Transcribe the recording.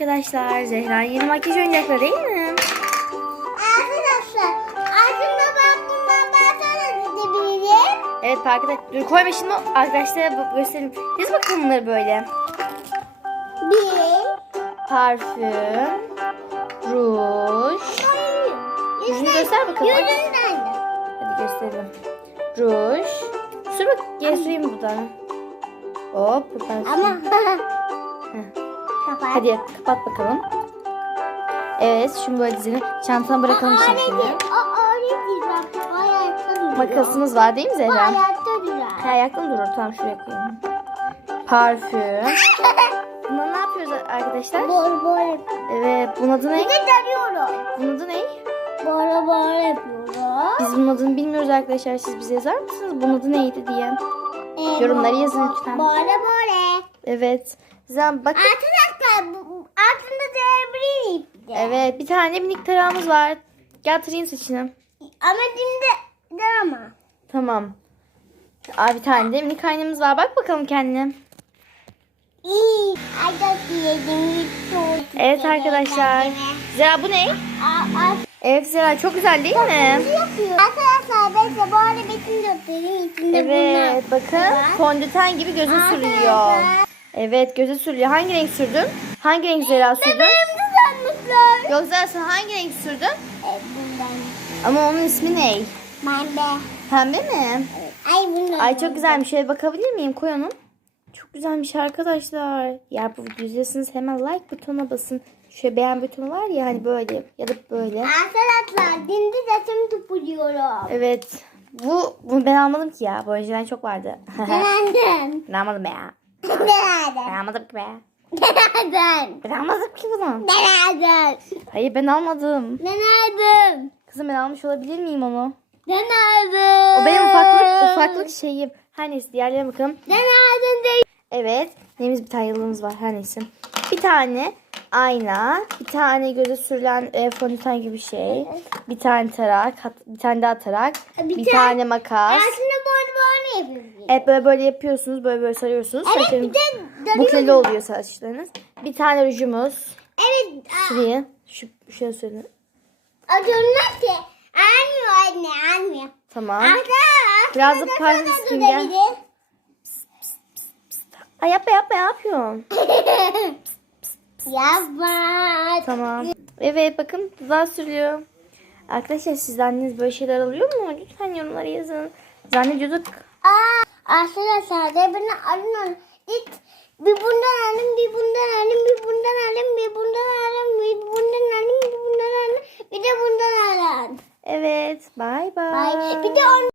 arkadaşlar. Zehra yeni makyaj oyuncakları değil mi? Arkadaşlar aslında ben bundan sonra gidebilirim. Evet parkta. Dur koyma şimdi arkadaşlara bu- göstereyim. Biz bakalım bunları böyle. Bir. Parfüm, ruj. Yüzünü göster bakalım. Yüzünden de. Hadi gösterelim. Ruj. Sür bak. Gel süreyim buradan. Hop. Ama. Heh. Kapat. Hadi kapat bakalım. Evet şunu böyle dizini çantana bırakalım O şimdi. O alet güzel. O ayakta duruyor. Makasımız var değil mi Bu Zehra? ayakta duruyor. Ha, ayakta mı durur? Tamam şuraya koyayım. Parfüm. Buna ne yapıyoruz arkadaşlar? Bor bor. Evet bunun adı ne? Bir de darıyorum. Bunun adı ne? Bor bor yapıyoruz. Biz bunun adını bilmiyoruz arkadaşlar. Siz bize yazar mısınız? Bunun adı neydi diye. Ee, Yorumları yazın lütfen. Bore bore. Evet. Zan bak. Arkadaşlar bu- altında devrilip de. Evet bir tane minik tarağımız var. Gel tırayım saçını. Ama şimdi ama. Tamam. Aa, bir tane de minik aynamız var. Bak bakalım kendine. İyi. Ay çok yedim. Evet arkadaşlar. Zera bu ne? Evet Zera çok güzel değil mi? Arkadaşlar ben de bu arada besin göstereyim. İçinde Evet bunlar bakın fondöten gibi göze sürüyor. Arkadaşlar. Evet göze sürüyor. Hangi renk sürdün? Hangi renk Zera sürdün? Bebeğim düzenmişler. Yok Zera sen hangi renk sürdün? Evet bundan. Ama onun ismi ne? Pembe. Pembe mi? Ay. Ay çok güzelmiş. Şöyle bakabilir miyim? Koy onu. Çok güzelmiş arkadaşlar. Ya bu videoyu izliyorsanız hemen like butonuna basın. Şöyle beğen butonu var ya hani böyle ya da böyle. Arkadaşlar şimdi saçımı topluyorum. Evet. Bu bunu ben almadım ki ya. Bu önceden çok vardı. Nereden? ben almadım ya. Ben almadım ki be. Nereden? Ben almadım ki bunu. Nereden? Hayır ben almadım. Nereden? Kızım ben almış olabilir miyim onu? Nereden? O benim ufaklık ufaklık şeyim. Her neyse diğerlerine bakalım. Nereden değil? Evet. Neyimiz bir tane yıldızımız var. Her neyse. Bir tane ayna. Bir tane göze sürülen e, fondöten gibi bir şey. Bir tane tarak. hat- Bir tane daha tarak. Bir Bir, tane- tane makas. Aslında böyle böyle yapıyoruz. Evet böyle böyle yapıyorsunuz. Böyle böyle sarıyorsunuz. Evet Saçların bir de bukleli oluyor saçlarınız. Bir tane rujumuz. Evet. Şuraya. Şu, şöyle söyle. Acınmaz ki. Almıyor anne almıyor. Tamam. Arkadaşlar. Biraz da parfüm sıkayım gel. Ay yapma yapma ne yapıyorsun? Yapma. Tamam. Evet bakın dudağı sürüyor. Arkadaşlar siz anneniz böyle şeyler alıyor mu? Lütfen yorumlara yazın. Zannediyorduk. Aa, arkadaşlar da beni alın. Git bir bundan alın, bir bundan alın, bir bundan alın, bir bundan alın, bir bundan alın, bir bundan alın, bir de bundan alın. Evet. Bye bye. Ay, bir de onu